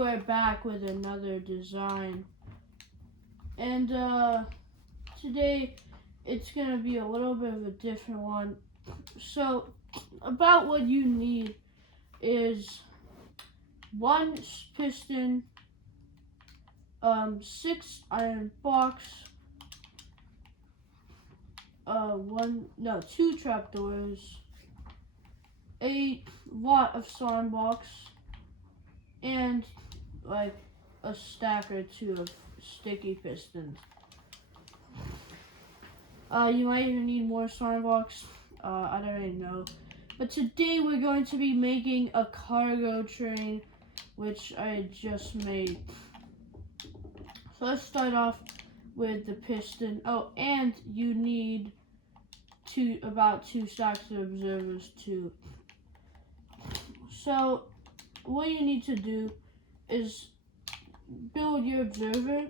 We're back with another design, and today it's gonna be a little bit of a different one. So, about what you need is one piston, 6 iron box, two trapdoors, a lot of slime box, and like a stack or two of sticky pistons. You might even need more slime blocks. I don't really know. But today we're going to be making a cargo train, which I just made. So let's start off with the piston. Oh, and you need about 2 stacks of observers too. So what you need to do is build your observer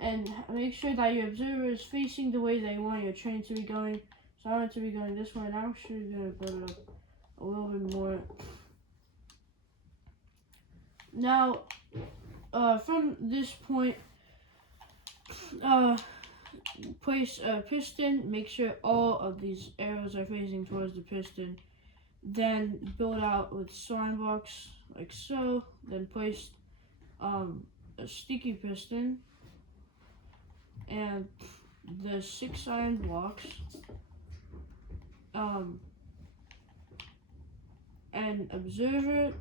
and make sure that your observer is facing the way that you want your train to be going. So I want it to be going this way, and I'm actually going to build it up a little bit more. Now, from this point, place a piston, make sure all of these arrows are facing towards the piston. Then build out with slime blocks like so. Then place a sticky piston and the 6 iron blocks, and observer,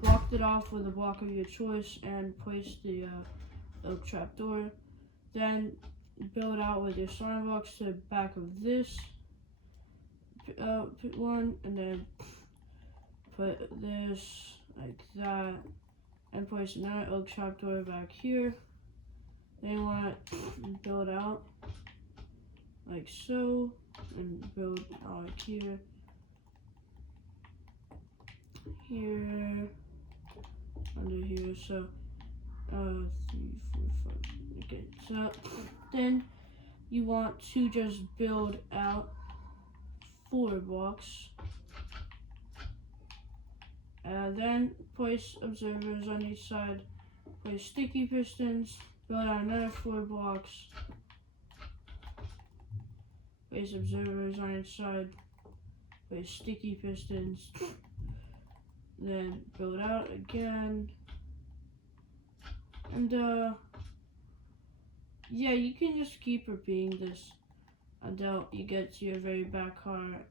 blocked it off with a block of your choice and place the oak trapdoor. Then build out with your slime blocks to the back of this one, and then put this like that, and place another oak trapdoor back here. Then you want to build out like so, and build out like here, under here. So 3, 4, 5. Okay, so then you want to just build out 4 blocks. Then place observers on each side, place sticky pistons, build out another 4 blocks, place observers on each side, place sticky pistons, then build out again. And yeah, you can just keep repeating this until you get to your very back car.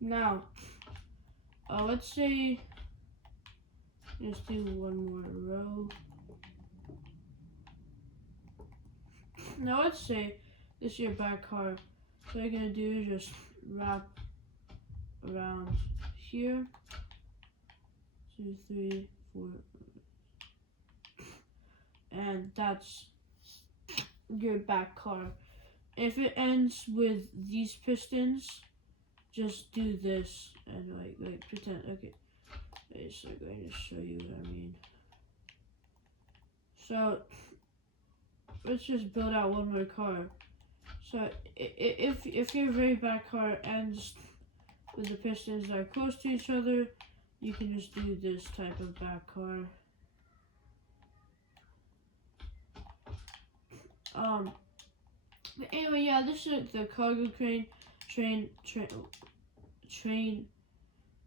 Now, let's say just do one more row. Now let's say this is your back car. So what you're gonna do is just wrap around here. 2, 3, 4, and that's your back car. If it ends with these pistons, just do this and like pretend. Okay, so I'm going to show you what I mean. So let's just build out one more car. So if your very back car ends with the pistons that are close to each other, you can just do this type of back car. But anyway, yeah, this is the cargo train.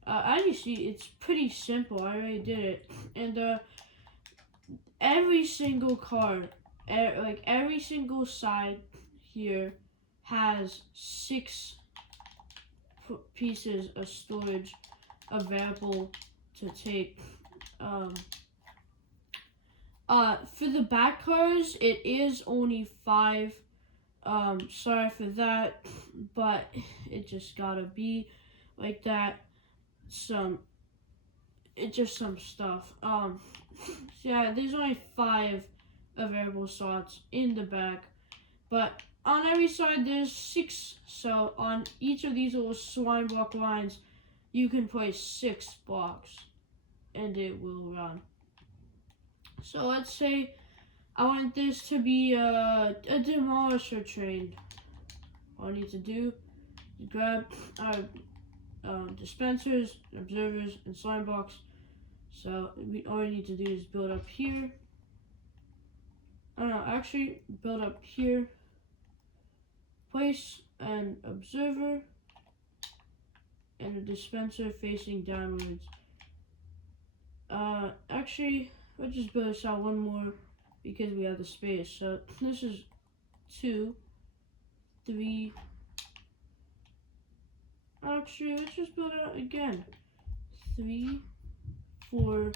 As you see, it's pretty simple. I already did it, and every single car, like every single side here, has 6 pieces of storage available to take. For the back cars, it is only 5. Sorry for that, but it just gotta be like that. It's just some stuff. So yeah, there's only 5 available slots in the back, but on every side there's 6. So on each of these little slime block lines, you can place 6 blocks, and it will run. So let's say I want this to be a demolisher train. All I need to do is grab dispensers, observers, and slime box. So all we need to do is build up here. Actually build up here. Place an observer and a dispenser facing downwards. Actually, let's just build this out one more because we have the space. So this is 2, 3. Actually, let's just build it out again. 3, 4,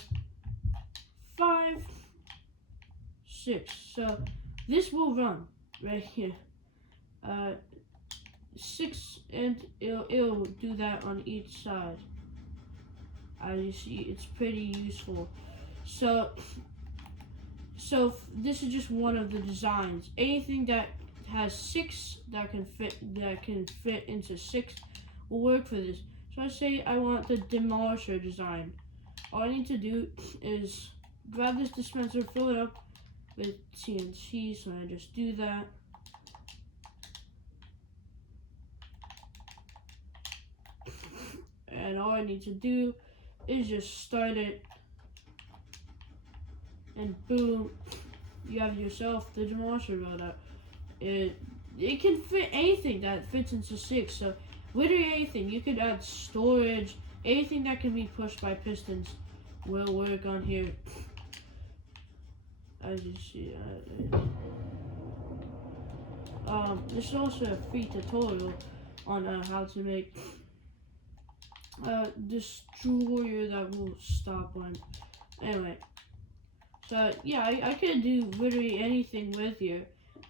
5, 6. So this will run right here. 6, and it'll do that on each side. As you see, it's pretty useful. So this is just one of the designs. Anything that has 6 that can fit into 6 will work for this. So I say I want the demolisher design. All I need to do is grab this dispenser, fill it up with TNT. So I just do that. And all I need to do is just start it, and boom, you have yourself the demolisher built up. It can fit anything that fits into 6. So literally anything. You could add storage. Anything that can be pushed by pistons will work on here. As you see, this is also a free tutorial on how to make destroyer that will stop one. Anyway, so yeah, I could do literally anything with here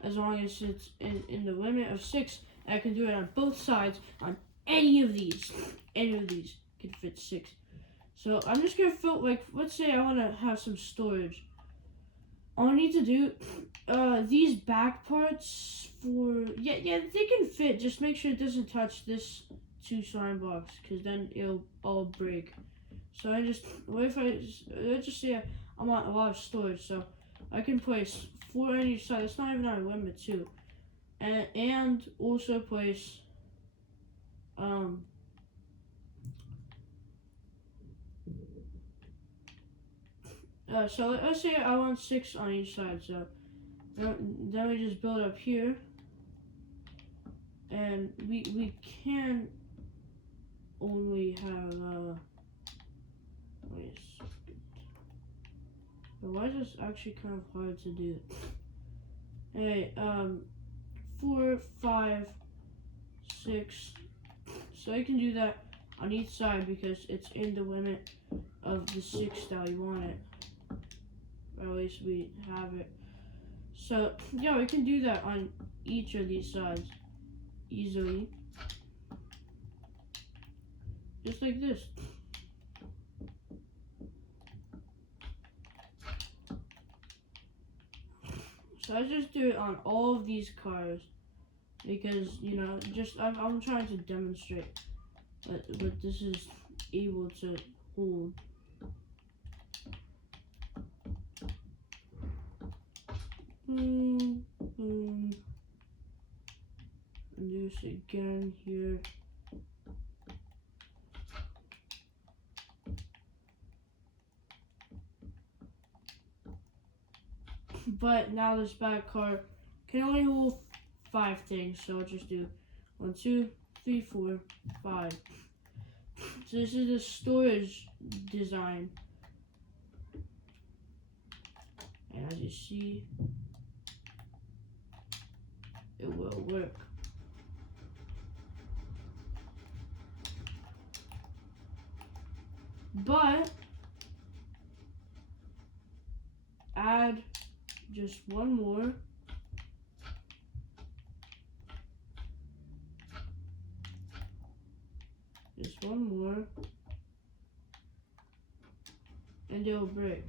as long as it's in the limit of 6. I can do it on both sides on any of these. Any of these can fit 6. So I'm just gonna fill, like, let's say I want to have some storage. All I need to do, these back parts for yeah they can fit. Just make sure it doesn't touch this 2 slime box, because then it'll all break. So I just, let's just say I want a lot of storage, so I can place 4 on each side. It's not even our limit too, and also place so let's say I want 6 on each side. So then we just build up here, and we can only have wait a second. But why is this actually kind of hard to do? Hey, 4, 5, 6. So you can do that on each side because it's in the limit of the 6 that we want it. Or at least we have it. So yeah, we can do that on each of these sides easily. Just like this. So I just do it on all of these cars because, you know, just I'm trying to demonstrate what this is able to hold. Boom, boom. And do this again here. But now this back car can only hold 5 things, so I'll just do 1, 2, 3, 4, 5. So this is the storage design. And as you see, it will work. But add just one more. Just one more. And it'll break.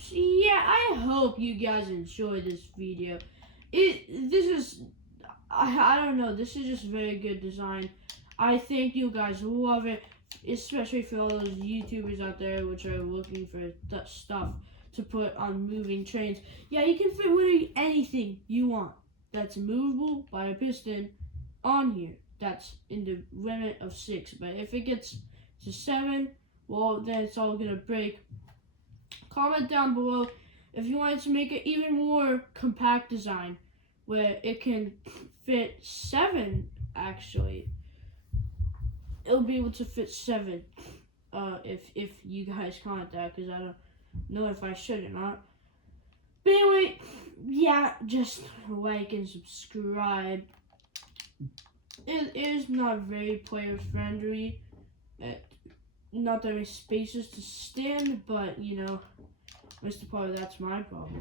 So yeah, I hope you guys enjoyed this video. I don't know, this is just very good design. I think you guys love it, especially for all those YouTubers out there which are looking for stuff to put on moving trains. Yeah, you can fit literally anything you want that's movable by a piston on here. that's in the limit of 6. But if it gets to 7, well, then it's all gonna break. Comment down below if you wanted to make an even more compact design where it can fit 7. Actually, it'll be able to fit 7. If you guys comment that, because I don't know if I should or not. But anyway, yeah, just like and subscribe. It is not very player friendly. Not that many spaces to stand, but you know, Mr. Potter, that's my problem.